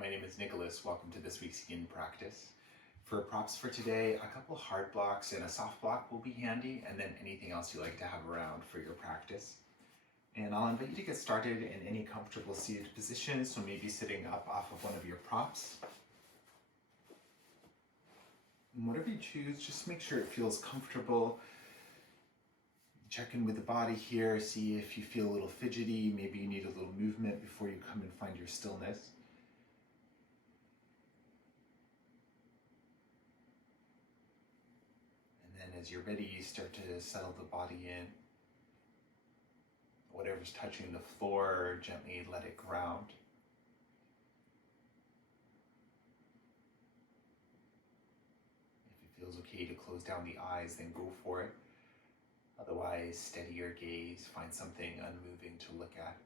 my name is Nicholas. Welcome to this week's Yin practice. For props for today, a couple hard blocks and a soft block will be handy, and then anything else you like to have around for your practice. And I'll invite you to get started in any comfortable seated position, so maybe sitting up off of one of your props. And whatever you choose, just make sure it feels comfortable. Check in with the body here, see if you feel a little fidgety, maybe you need a little movement before you come and find your stillness. And then as you're ready, you start to settle the body in. Whatever's touching the floor, gently let it ground. If it feels okay to close down the eyes, then go for it. Otherwise, steady your gaze, find something unmoving to look at.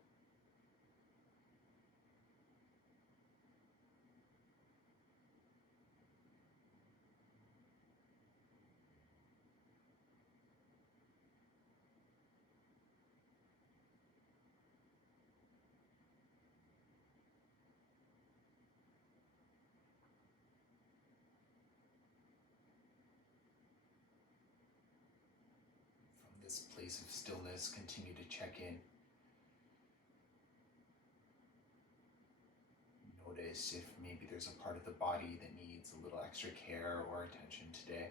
From this place of stillness, continue to check in. Notice if maybe there's a part of the body that needs a little extra care or attention today.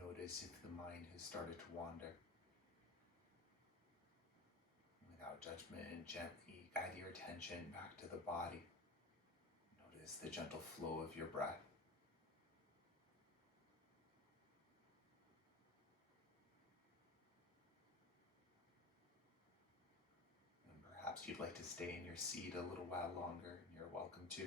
Notice if the mind has started to wander. Without judgment, gently guide your attention back to the body. Notice the gentle flow of your breath. And perhaps you'd like to stay in your seat a little while longer, and you're welcome to.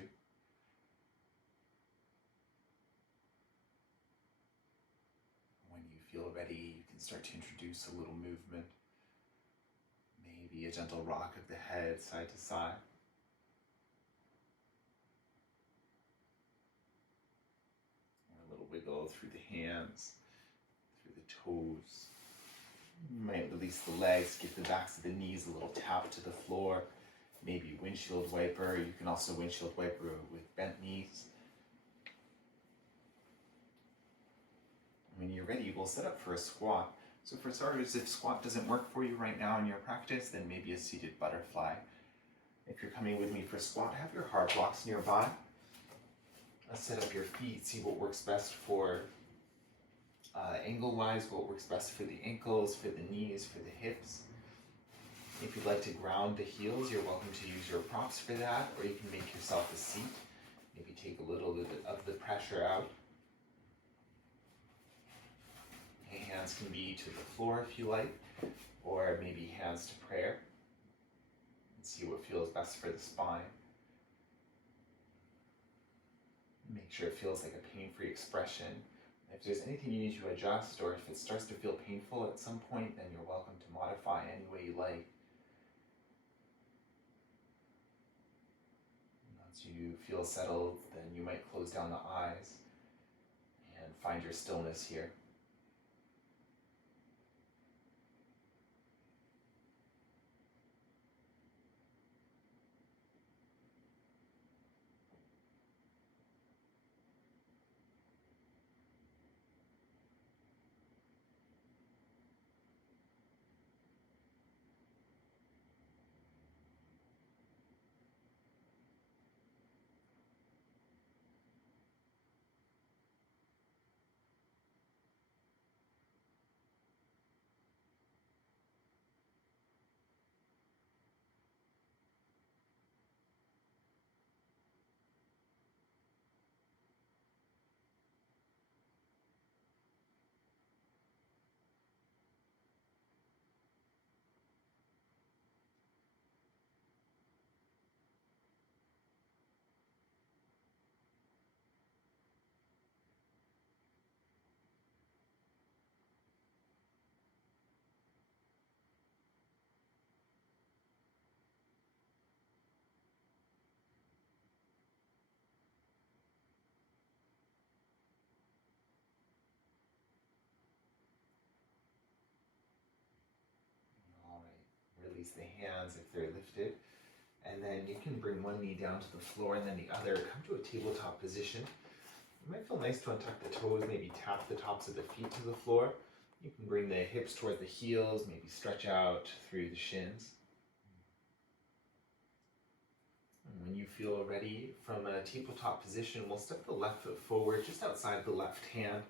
When you feel ready, you can start to introduce a little movement. Maybe a gentle rock of the head side to side. Or a little wiggle through the hands, through the toes. You might release the legs, give the backs of the knees a little tap to the floor. Maybe windshield wiper. You can also windshield wiper with bent knees. When you're ready, we'll set up for a squat. So for starters, if squat doesn't work for you right now in your practice, then maybe a seated butterfly. If you're coming with me for squat, have your hard blocks nearby. Set up your feet, see what works best for angle-wise, what works best for the ankles, for the knees, for the hips. If you'd like to ground the heels, you're welcome to use your props for that, or you can make yourself a seat. Maybe take a little bit of the pressure out. Hands can be to the floor if you like, or maybe hands to prayer. And see what feels best for the spine. Make sure it feels like a pain-free expression. If there's anything you need to adjust, or if it starts to feel painful at some point, then you're welcome to modify any way you like. Once you feel settled, then you might close down the eyes and find your stillness here. release the hands if they're lifted. And then you can bring one knee down to the floor and then the other. Come to a tabletop position. It might feel nice to untuck the toes, maybe tap the tops of the feet to the floor. You can bring the hips toward the heels, maybe stretch out through the shins. And when you feel ready, from a tabletop position, we'll step the left foot forward just outside the left hand.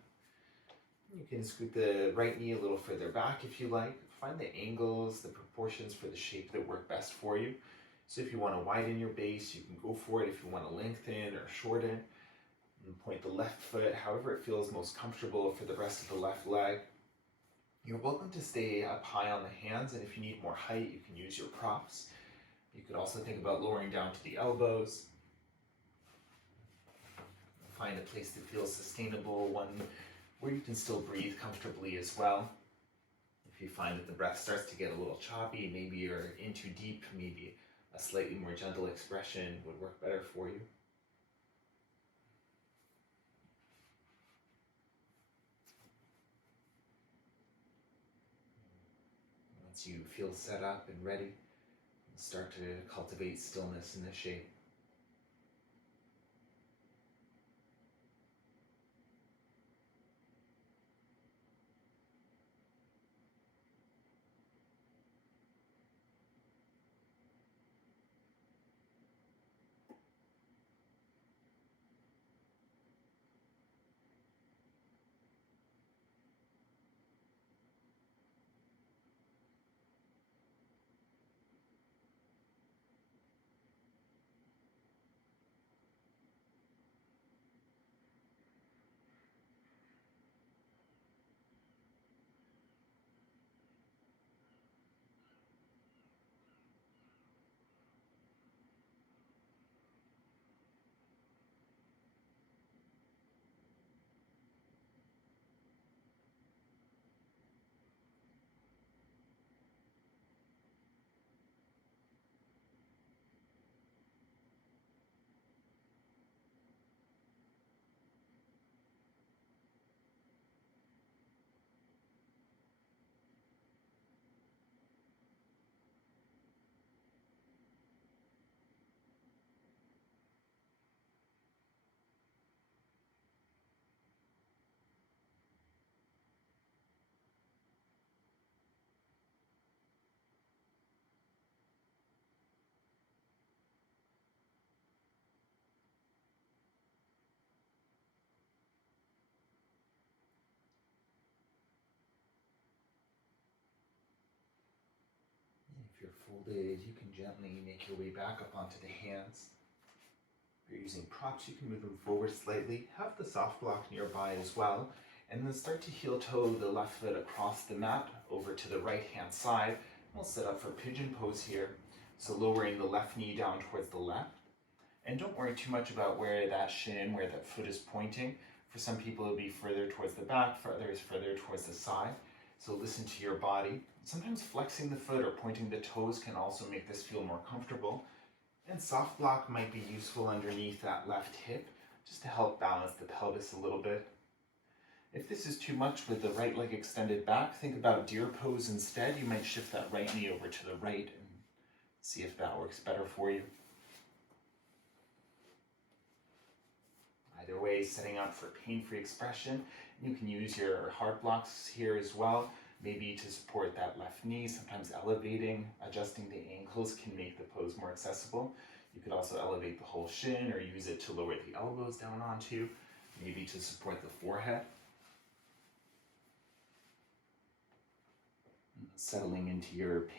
You can scoot the right knee a little further back if you like. Find the angles, the proportions for the shape that work best for you. So if you want to widen your base, you can go for it. If you want to lengthen or shorten, and point the left foot however it feels most comfortable for the rest of the left leg. You're welcome to stay up high on the hands, and if you need more height, you can use your props. You could also think about lowering down to the elbows. Find a place that feels sustainable, one where you can still breathe comfortably as well. If you find that the breath starts to get a little choppy, maybe you're in too deep, maybe a slightly more gentle expression would work better for you. Once you feel set up and ready, start to cultivate stillness in the shape. If you're folded, you can gently make your way back up onto the hands. If you're using props, you can move them forward slightly. Have the soft block nearby as well. And then start to heel toe the left foot across the mat over to the right hand side. We'll set up for pigeon pose here. So lowering the left knee down towards the left. And don't worry too much about where that shin, where that foot is pointing. For some people it'll be further towards the back, for others further towards the side. So listen to your body. Sometimes flexing the foot or pointing the toes can also make this feel more comfortable. And soft block might be useful underneath that left hip, just to help balance the pelvis a little bit. If this is too much with the right leg extended back, think about deer pose instead. You might shift that right knee over to the right and see if that works better for you. Either way, setting up for pain-free expression. You can use your heart blocks here as well, maybe to support that left knee. Sometimes elevating, adjusting the ankles can make the pose more accessible. You could also elevate the whole shin or use it to lower the elbows down onto, maybe to support the forehead. Settling into your pain.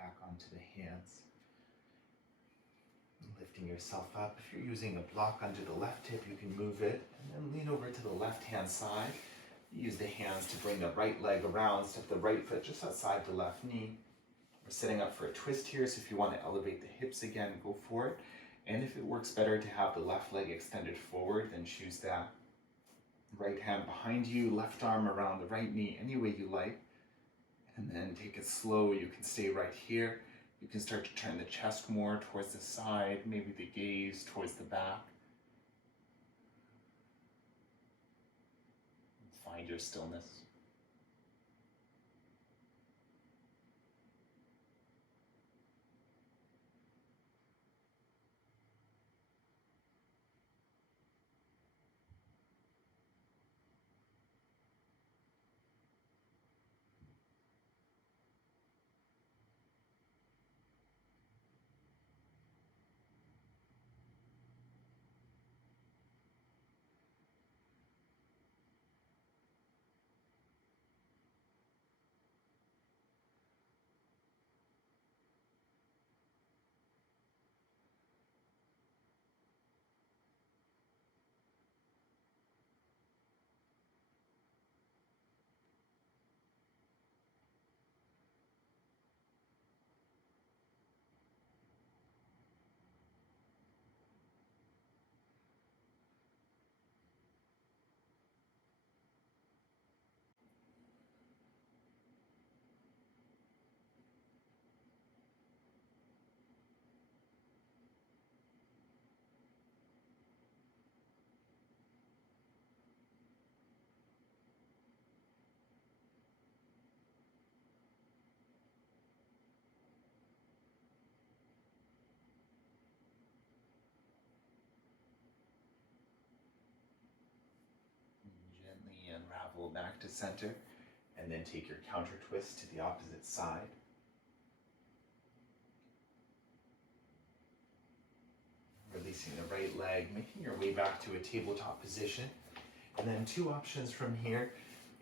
back onto the hands. Lifting yourself up. If you're using a block under the left hip, you can move it and then lean over to the left hand side. Use the hands to bring the right leg around, step the right foot just outside the left knee. We're setting up for a twist here, so if you want to elevate the hips again, go for it. And if it works better to have the left leg extended forward, then choose that. Right hand behind you, left arm around the right knee, any way you like. And then take it slow. You can stay right here. You can start to turn the chest more towards the side, maybe the gaze towards the back. Find your stillness. Gently unravel back to center, and then take your counter twist to the opposite side. Releasing the right leg, making your way back to a tabletop position. And then two options from here.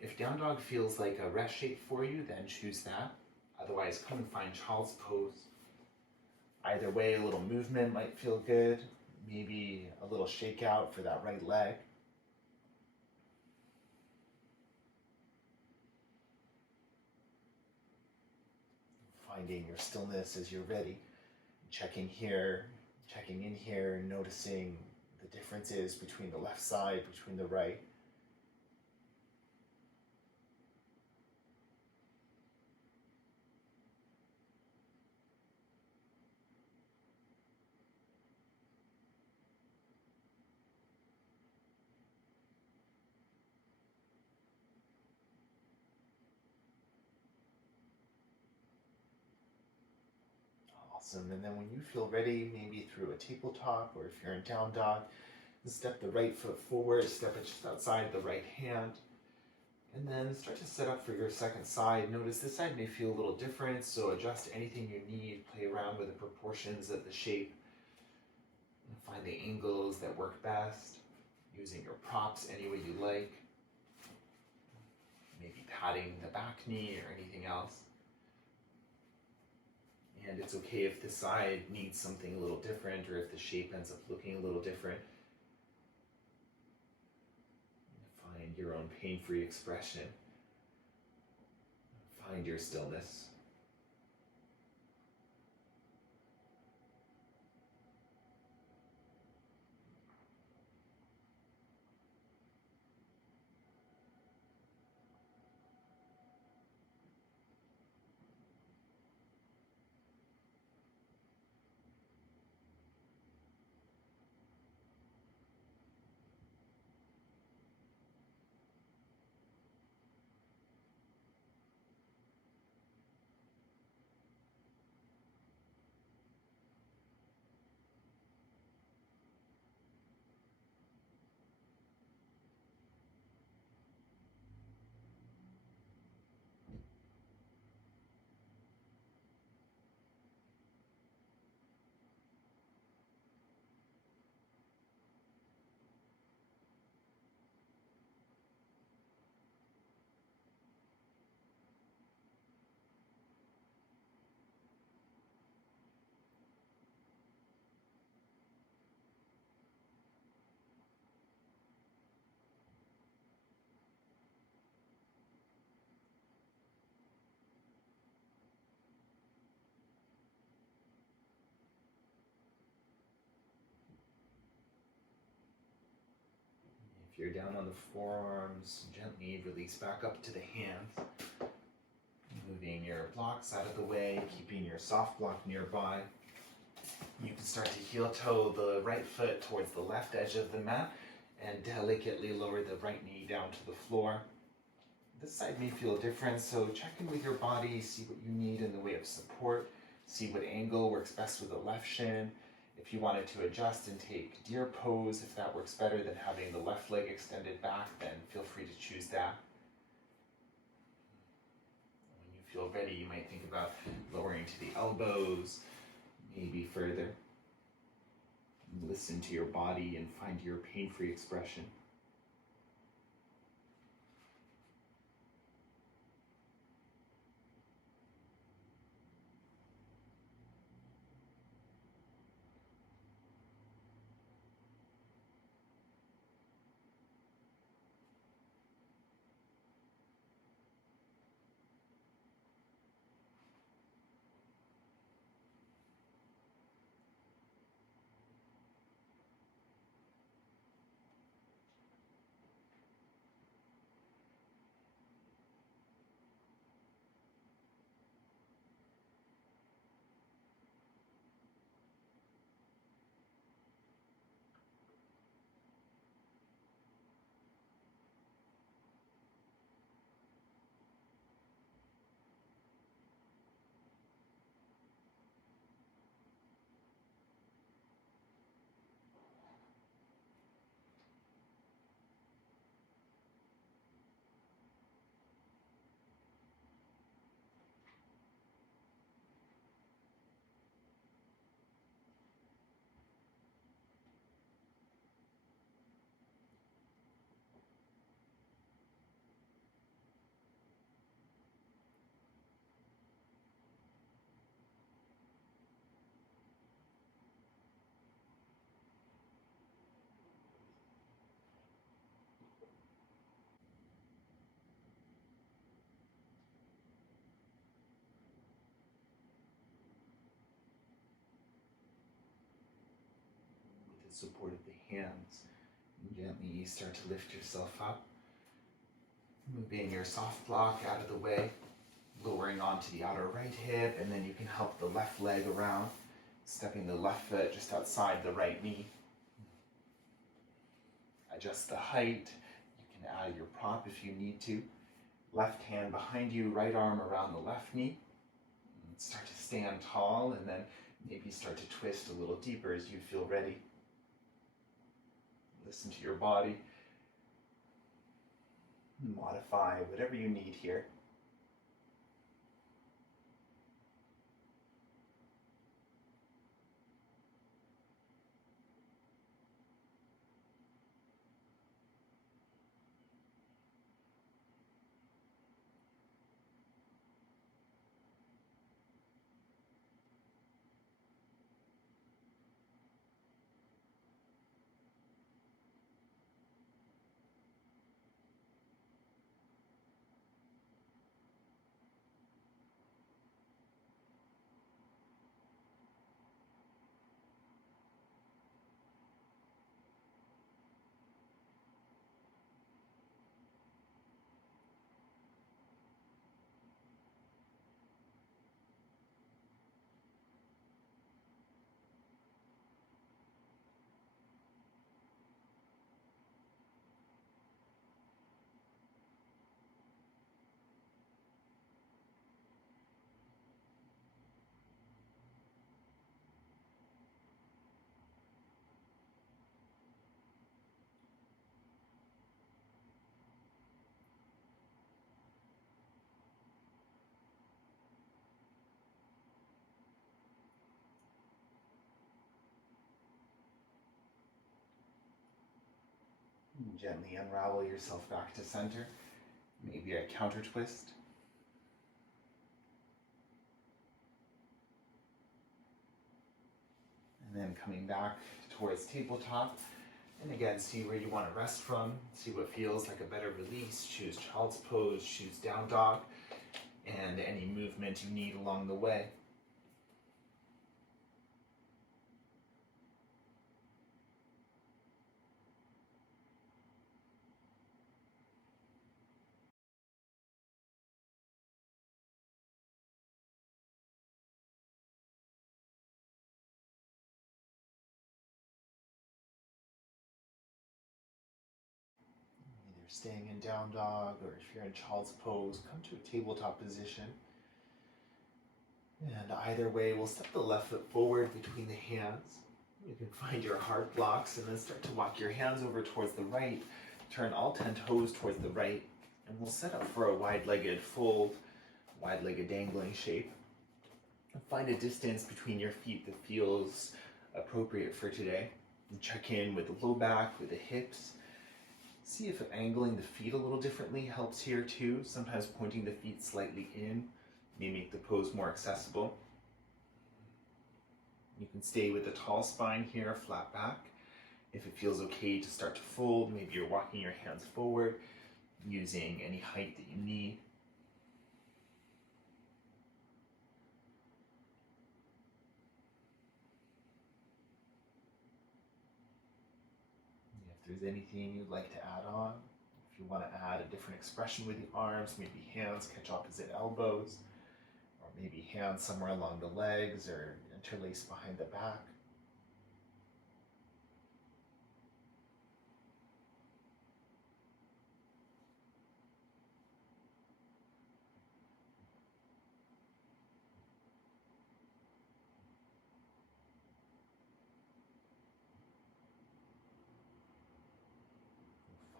If down dog feels like a rest shape for you, then choose that. Otherwise, come and find child's pose. Either way, a little movement might feel good. Maybe a little shakeout for that right leg. Finding your stillness as you're ready. Checking here, checking in here, noticing the differences between the left side, between the right. Awesome. And then when you feel ready, maybe through a tabletop, or if you're in down dog, step the right foot forward, step it just outside the right hand, and then start to set up for your second side. Notice this side may feel a little different, so adjust anything you need, play around with the proportions of the shape, and find the angles that work best, using your props any way you like, maybe patting the back knee or anything else. And it's okay if the side needs something a little different, or if the shape ends up looking a little different. Find your own pain-free expression. Find your stillness. If you're down on the forearms, gently release back up to the hands. Moving your blocks out of the way, keeping your soft block nearby. You can start to heel toe the right foot towards the left edge of the mat and delicately lower the right knee down to the floor. This side may feel different, so check in with your body, see what you need in the way of support, see what angle works best with the left shin. If you wanted to adjust and take deer pose, if that works better than having the left leg extended back, then feel free to choose that. When you feel ready, you might think about lowering to the elbows, maybe further. Listen to your body and find your pain-free expression. With the support of the hands, gently start to lift yourself up. Moving your soft block out of the way, lowering onto the outer right hip, and then you can help the left leg around, stepping the left foot just outside the right knee. Adjust the height. You can add your prop if you need to. Left hand behind you, right arm around the left knee. Start to stand tall, and then maybe start to twist a little deeper as you feel ready. Listen to your body. Modify whatever you need here. Gently unravel yourself back to center. Maybe a counter twist. And then coming back towards tabletop. And again, see where you want to rest from. See what feels like a better release. Choose child's pose, choose down dog, and any movement you need along the way. staying in down dog, or if you're in child's pose, come to a tabletop position. And either way, we'll step the left foot forward between the hands. You can find your heart blocks and then start to walk your hands over towards the right. Turn all 10 toes towards the right, and we'll set up for a wide-legged fold, wide-legged dangling shape. And find a distance between your feet that feels appropriate for today. And check in with the low back, with the hips. See if angling the feet a little differently helps here too. Sometimes pointing the feet slightly in may make the pose more accessible. You can stay with a tall spine here, flat back. If it feels okay to start to fold, maybe you're walking your hands forward, using any height that you need. If there's anything you'd like to add on, if you want to add a different expression with the arms, maybe hands catch opposite elbows, or maybe hands somewhere along the legs or interlaced behind the back.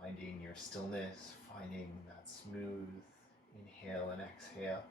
Finding your stillness, finding that smooth inhale and exhale.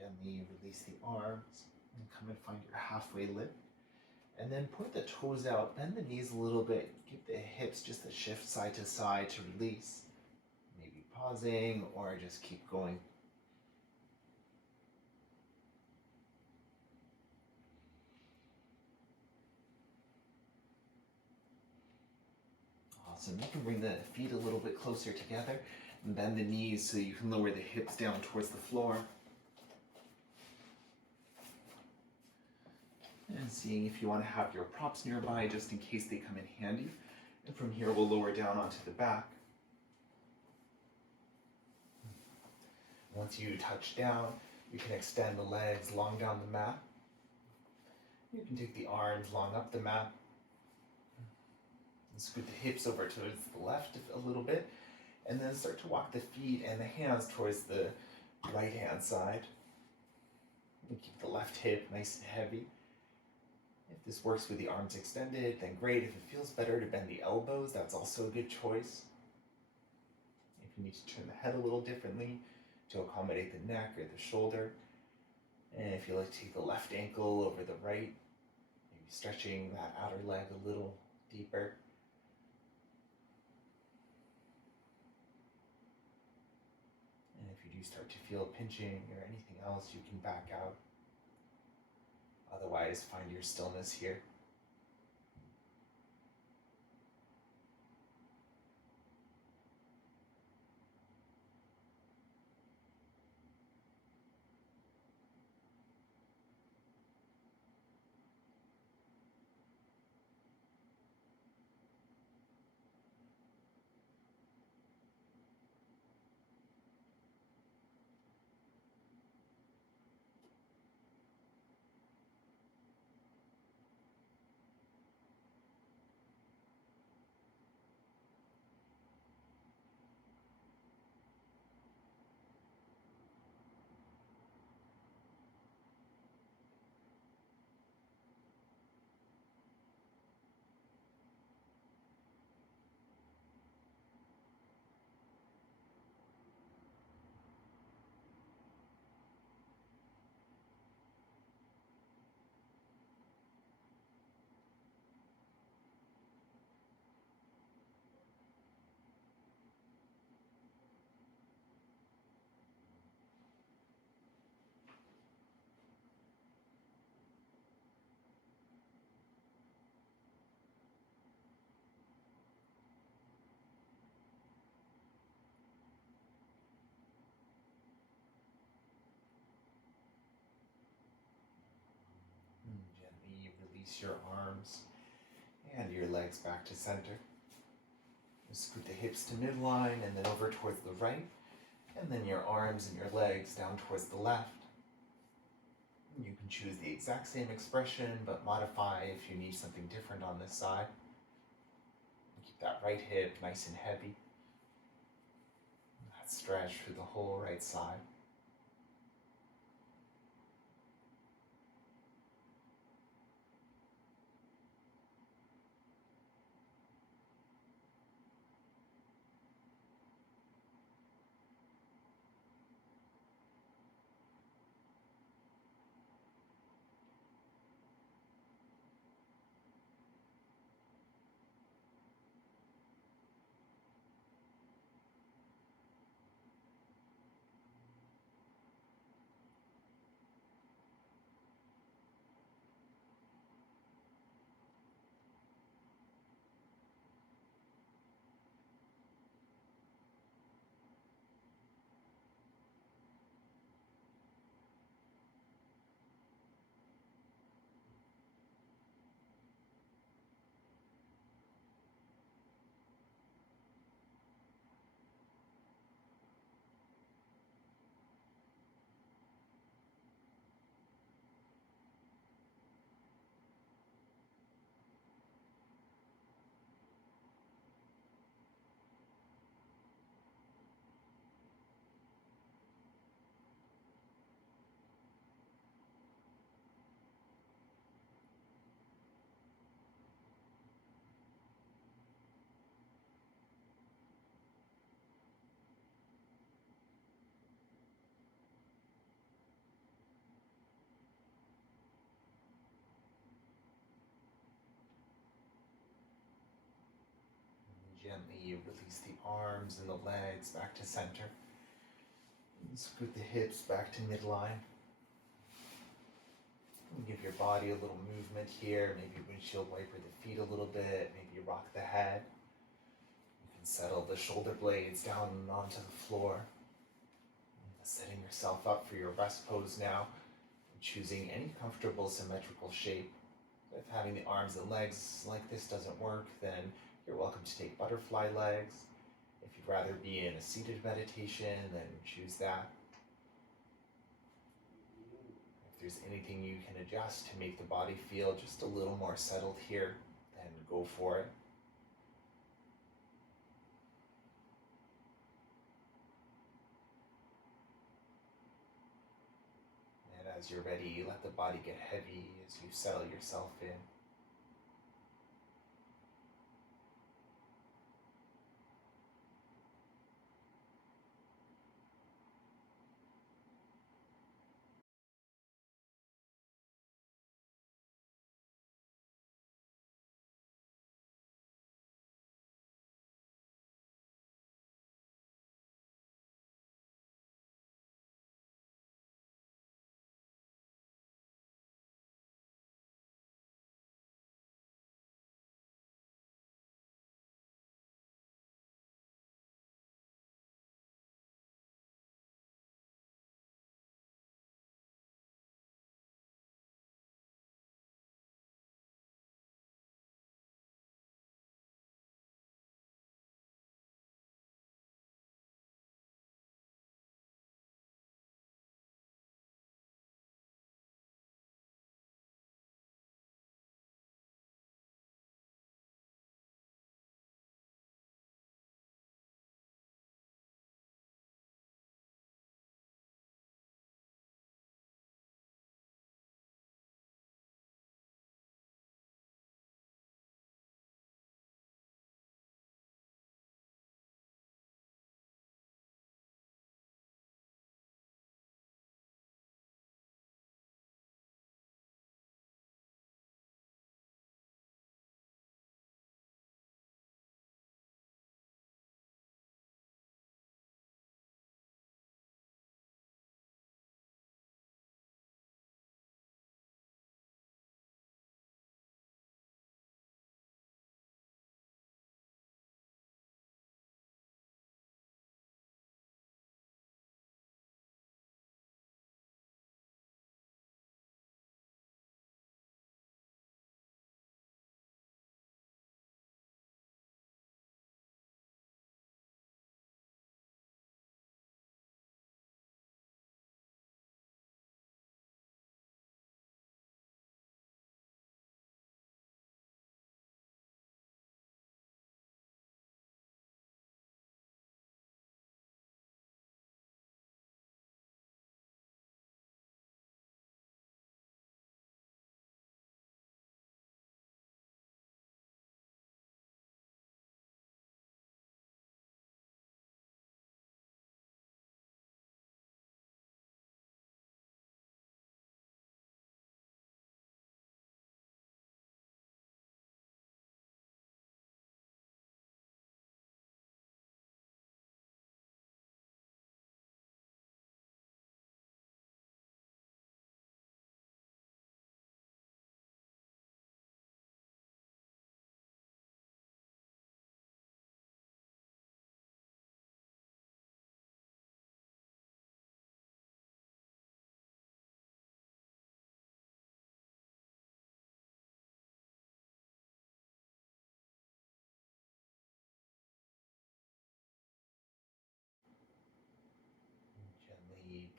Gently release the arms and come and find your halfway lift. And then point the toes out, bend the knees a little bit, give the hips just a shift side to side to release. Maybe pausing or just keep going. Awesome. You can bring the feet a little bit closer together and bend the knees so you can lower the hips down towards the floor. And seeing if you want to have your props nearby just in case they come in handy. And from here we'll lower down onto the back. Once you touch down, you can extend the legs long down the mat. You can take the arms long up the mat. And scoot the hips over towards the left a little bit. And then start to walk the feet and the hands towards the right hand side. And keep the left hip nice and heavy. If this works with the arms extended, then great. If it feels better to bend the elbows, that's also a good choice. If you need to turn the head a little differently to accommodate the neck or the shoulder. And if you like to take the left ankle over the right, maybe stretching that outer leg a little deeper. And if you do start to feel pinching or anything else, you can back out. Otherwise, find your stillness here. Release your arms and your legs back to center. Scoot the hips to midline and then over towards the right, and then your arms and your legs down towards the left. You can choose the exact same expression, but modify if you need something different on this side. Keep that right hip nice and heavy. That stretch through the whole right side. Gently release the arms and the legs back to center. And scoot the hips back to midline. And give your body a little movement here. Maybe windshield wiper the feet a little bit. Maybe rock the head. You can settle the shoulder blades down onto the floor. Setting yourself up for your rest pose now. Choosing any comfortable symmetrical shape. If having the arms and legs like this doesn't work, then you're welcome to take butterfly legs. If you'd rather be in a seated meditation, then choose that. If there's anything you can adjust to make the body feel just a little more settled here, then go for it. And as you're ready, let the body get heavy as you settle yourself in.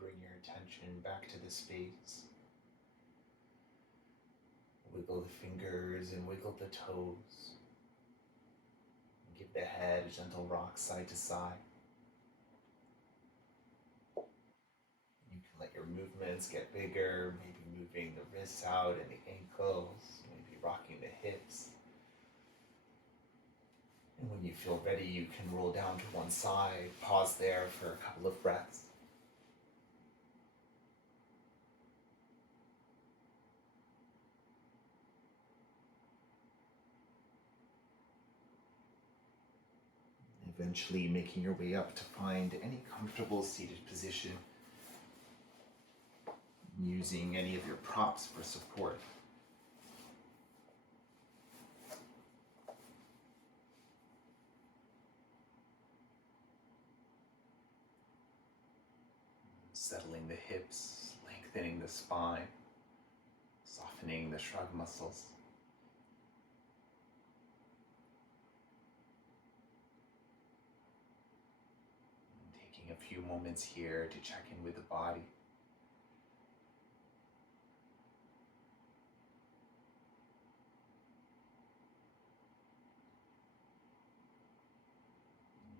bring your attention back to the space. Wiggle the fingers and wiggle the toes. Give the head a gentle rock side to side. You can let your movements get bigger, maybe moving the wrists out and the ankles, maybe rocking the hips. And when you feel ready, you can roll down to one side, pause there for a couple of breaths. Eventually making your way up to find any comfortable seated position, using any of your props for support. Settling the hips, lengthening the spine, softening the shrug muscles. Taking a few moments here to check in with the body.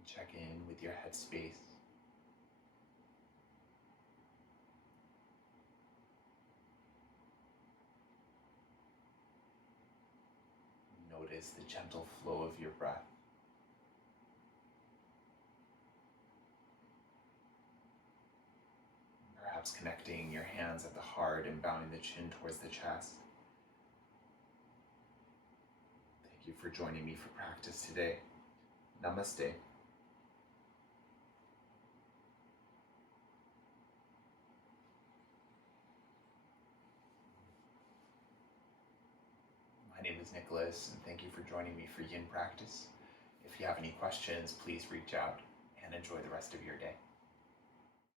Check in with your headspace. Notice the gentle flow of your breath. Perhaps connecting your hands at the heart and bowing the chin towards the chest. Thank you for joining me for practice today. Namaste. My name is Nicholas, and thank you for joining me for Yin practice. If you have any questions, please reach out and enjoy the rest of your day.